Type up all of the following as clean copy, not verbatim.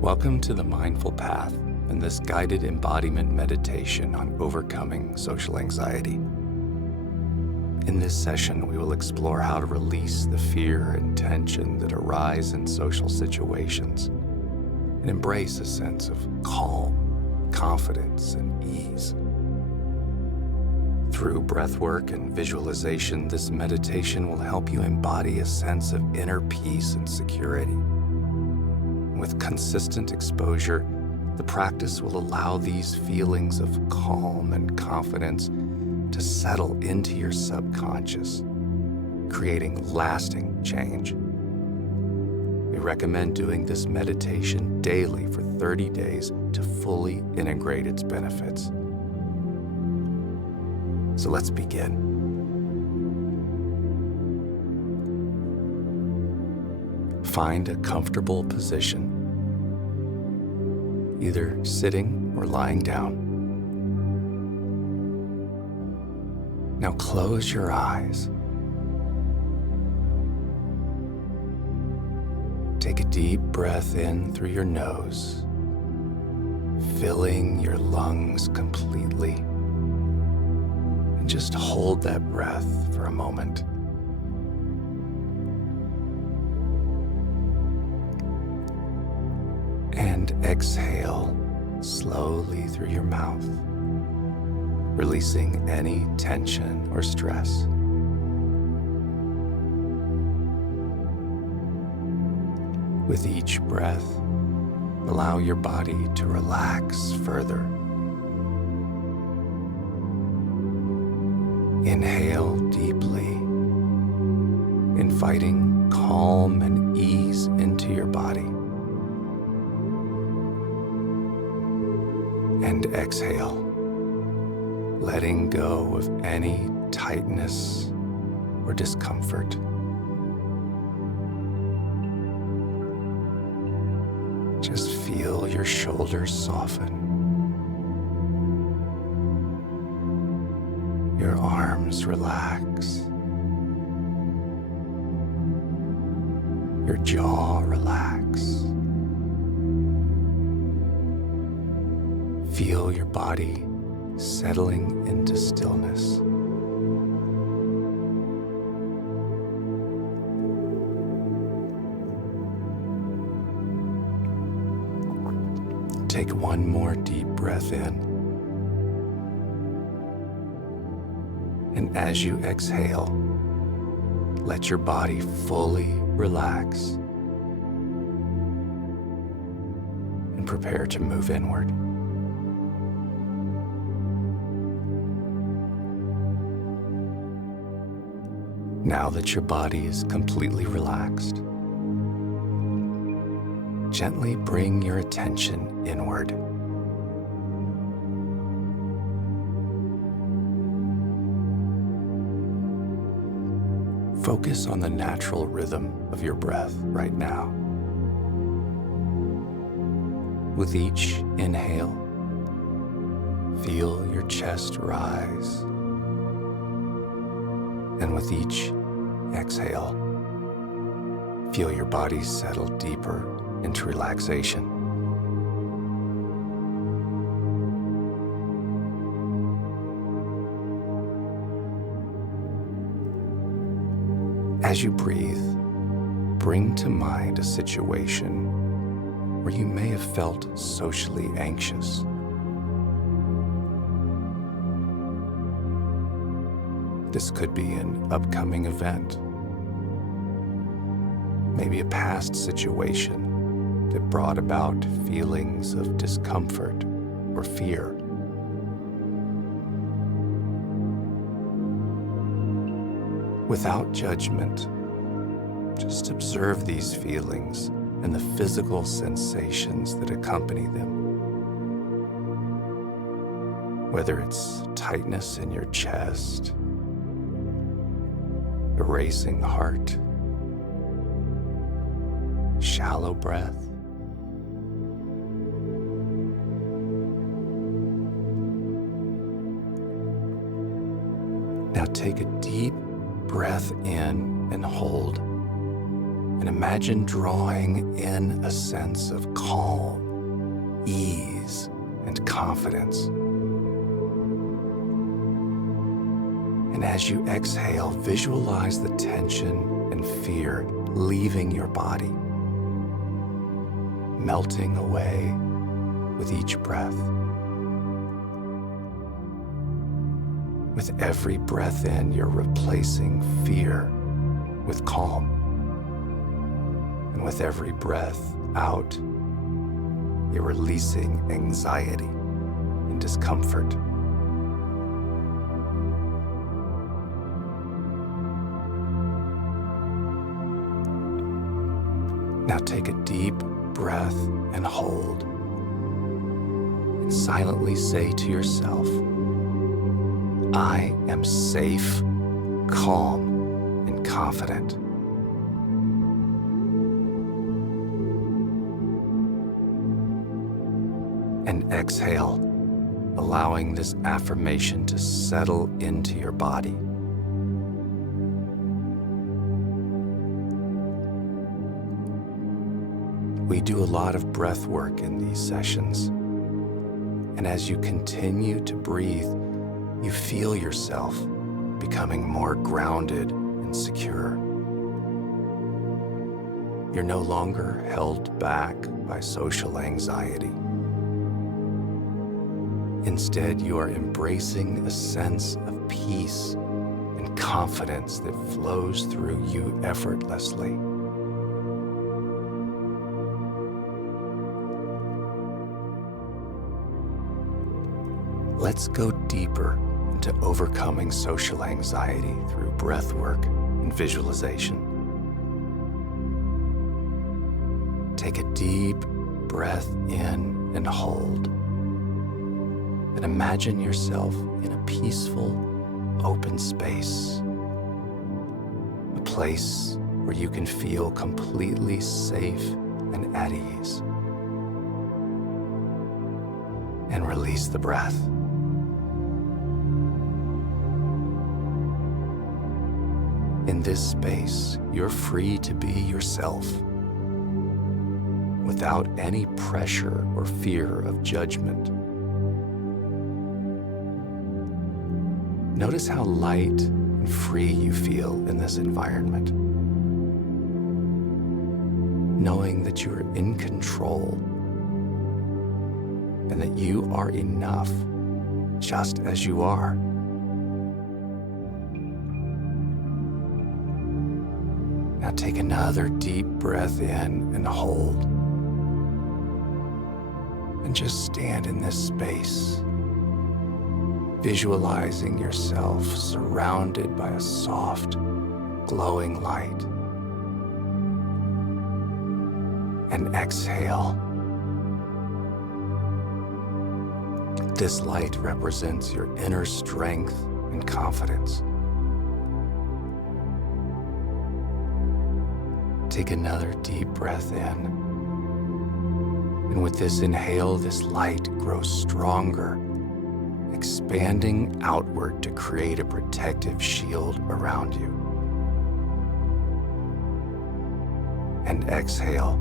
Welcome to the Mindful Path and this guided embodiment meditation on overcoming social anxiety. In this session, we will explore how to release the fear and tension that arise in social situations and embrace a sense of calm, confidence, and ease. Through breathwork and visualization, this meditation will help you embody a sense of inner peace and security. With consistent exposure, the practice will allow these feelings of calm and confidence to settle into your subconscious, creating lasting change. We recommend doing this meditation daily for 30 days to fully integrate its benefits. So let's begin. Find a comfortable position, either sitting or lying down. Now close your eyes. Take a deep breath in through your nose, filling your lungs completely. And just hold that breath for a moment. And exhale slowly through your mouth, releasing any tension or stress. With each breath, allow your body to relax further. Inhale deeply, inviting calm and ease into your body. And exhale, letting go of any tightness or discomfort. Just feel your shoulders soften, your arms relax, your jaw relax. Feel your body settling into stillness. Take one more deep breath in. And as you exhale, let your body fully relax and prepare to move inward. Now that your body is completely relaxed, gently bring your attention inward. Focus on the natural rhythm of your breath right now. With each inhale, feel your chest rise. And with each exhale, feel your body settle deeper into relaxation. As you breathe, bring to mind a situation where you may have felt socially anxious. This could be an upcoming event, maybe a past situation that brought about feelings of discomfort or fear. Without judgment, just observe these feelings and the physical sensations that accompany them. Whether it's tightness in your chest, a racing heart, shallow breath, now take a deep breath in and hold, and imagine drawing in a sense of calm, ease, and confidence. And as you exhale, visualize the tension and fear leaving your body, melting away with each breath. With every breath in, you're replacing fear with calm. And with every breath out, you're releasing anxiety and discomfort. Now take a deep breath and hold, and silently say to yourself, I am safe, calm, and confident. And exhale, allowing this affirmation to settle into your body. We do a lot of breath work in these sessions, and as you continue to breathe, you feel yourself becoming more grounded and secure. You're no longer held back by social anxiety. Instead, you are embracing a sense of peace and confidence that flows through you effortlessly. Let's go deeper into overcoming social anxiety through breath work and visualization. Take a deep breath in and hold, and imagine yourself in a peaceful, open space, a place where you can feel completely safe and at ease. And release the breath. In this space, you're free to be yourself without any pressure or fear of judgment. Notice how light and free you feel in this environment, knowing that you are in control and that you are enough just as you are. Now take another deep breath in and hold. And just stand in this space, visualizing yourself surrounded by a soft, glowing light. And exhale. This light represents your inner strength and confidence. Take another deep breath in. And with this inhale, this light grows stronger, expanding outward to create a protective shield around you. And exhale,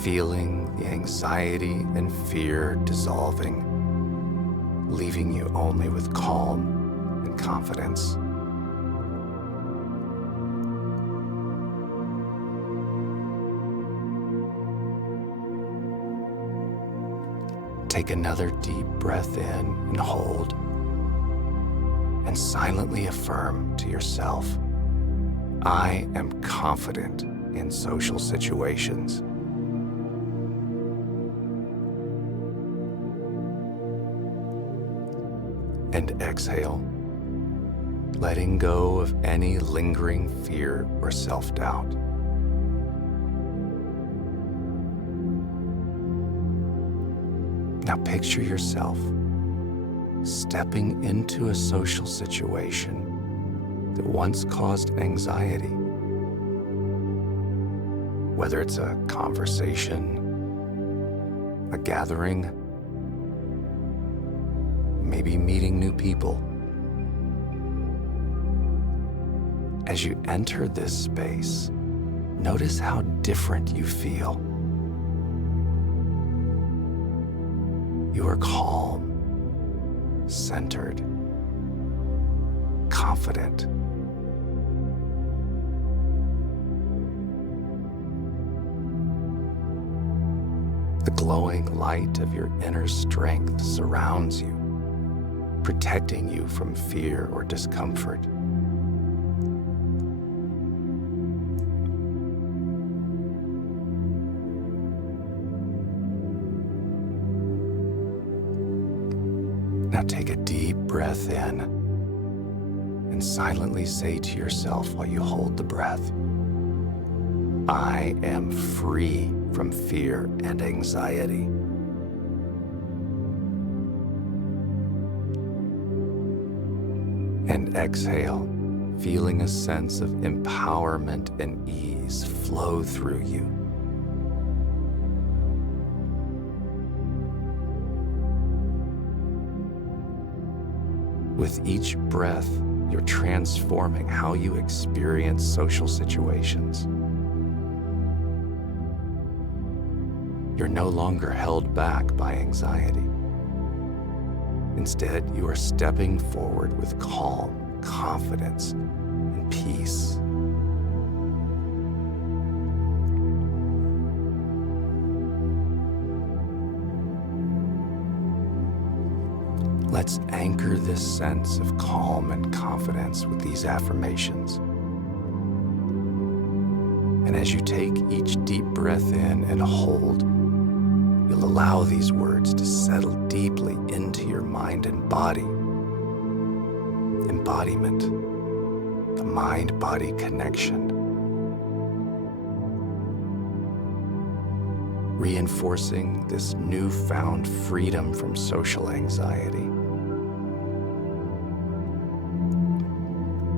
feeling the anxiety and fear dissolving, leaving you only with calm and confidence. Take another deep breath in and hold, and silently affirm to yourself, I am confident in social situations. And exhale, letting go of any lingering fear or self-doubt. Now picture yourself stepping into a social situation that once caused anxiety. Whether it's a conversation, a gathering, maybe meeting new people. As you enter this space, notice how different you feel. You are calm, centered, confident. The glowing light of your inner strength surrounds you, protecting you from fear or discomfort. Now take a deep breath in and silently say to yourself while you hold the breath, I am free from fear and anxiety. And exhale, feeling a sense of empowerment and ease flow through you. With each breath, you're transforming how you experience social situations. You're no longer held back by anxiety. Instead, you are stepping forward with calm, confidence, and peace. Let's anchor this sense of calm and confidence with these affirmations. And as you take each deep breath in and hold, you'll allow these words to settle deeply into your mind and body. Embodiment, the mind-body connection. Reinforcing this newfound freedom from social anxiety.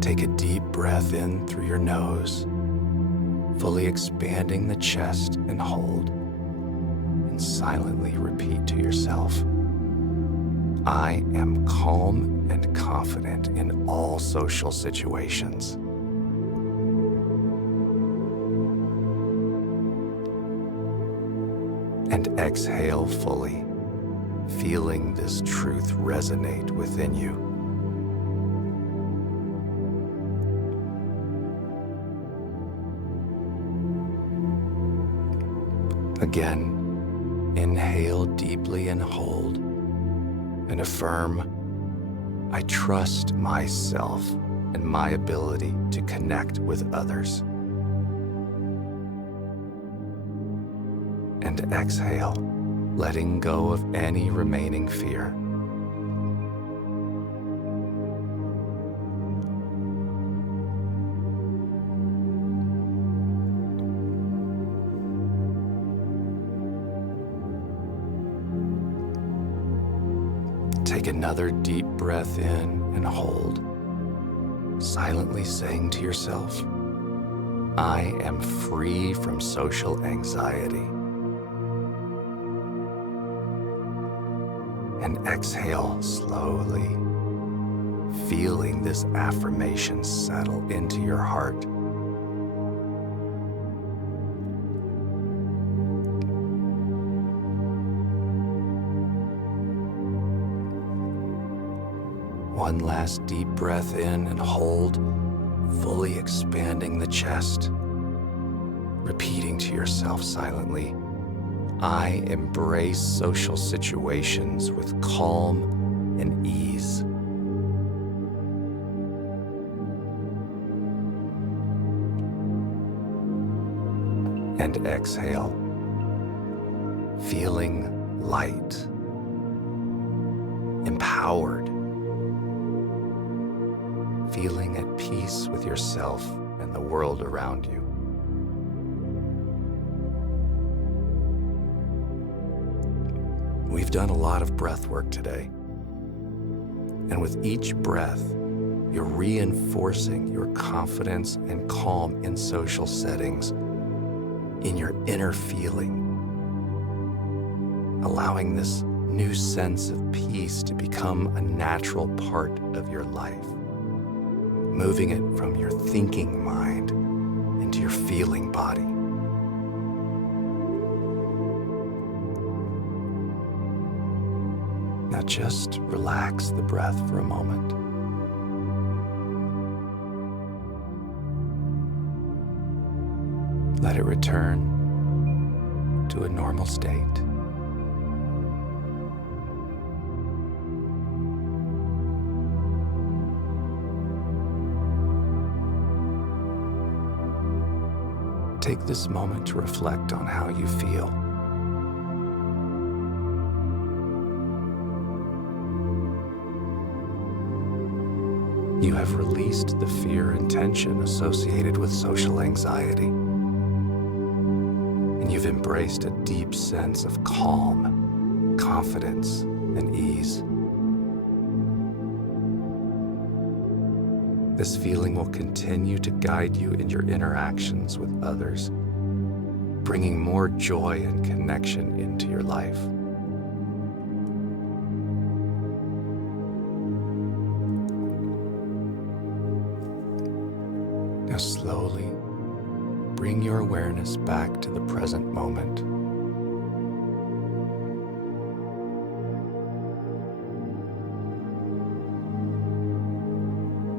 Take a deep breath in through your nose, fully expanding the chest, and hold. And silently repeat to yourself, I am calm and confident in all social situations. And exhale fully, feeling this truth resonate within you. Again, inhale deeply and hold, and affirm, I trust myself and my ability to connect with others. And exhale, letting go of any remaining fear. Take another deep breath in and hold, silently saying to yourself, I am free from social anxiety. And exhale slowly, feeling this affirmation settle into your heart. One last deep breath in and hold, fully expanding the chest. Repeating to yourself silently, I embrace social situations with calm and ease. And exhale, feeling light, empowered, feeling at peace with yourself and the world around you. We've done a lot of breath work today. And with each breath, you're reinforcing your confidence and calm in social settings, in your inner feeling, allowing this new sense of peace to become a natural part of your life, moving it from your thinking mind into your feeling body. Now just relax the breath for a moment. Let it return to a normal state. Take this moment to reflect on how you feel. You have released the fear and tension associated with social anxiety, and you've embraced a deep sense of calm, confidence, and ease. This feeling will continue to guide you in your interactions with others, bringing more joy and connection into your life. Now slowly bring your awareness back to the present moment.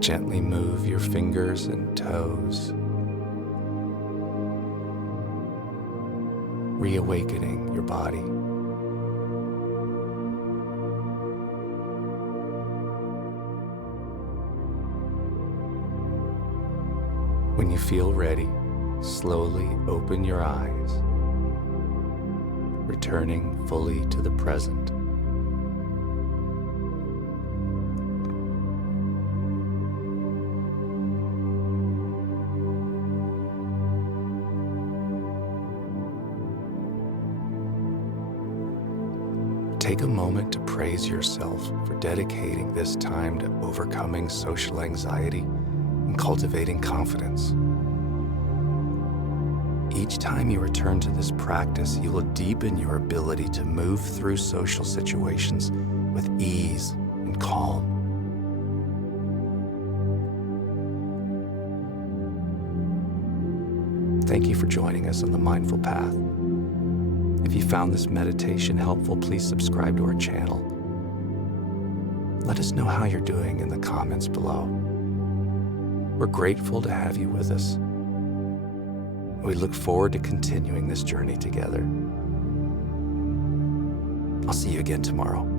Gently move your fingers and toes, reawakening your body. When you feel ready, slowly open your eyes, returning fully to the present. Take a moment to praise yourself for dedicating this time to overcoming social anxiety and cultivating confidence. Each time you return to this practice, you will deepen your ability to move through social situations with ease and calm. Thank you for joining us on the Mindful Path. If you found this meditation helpful, please subscribe to our channel. Let us know how you're doing in the comments below. We're grateful to have you with us. We look forward to continuing this journey together. I'll see you again tomorrow.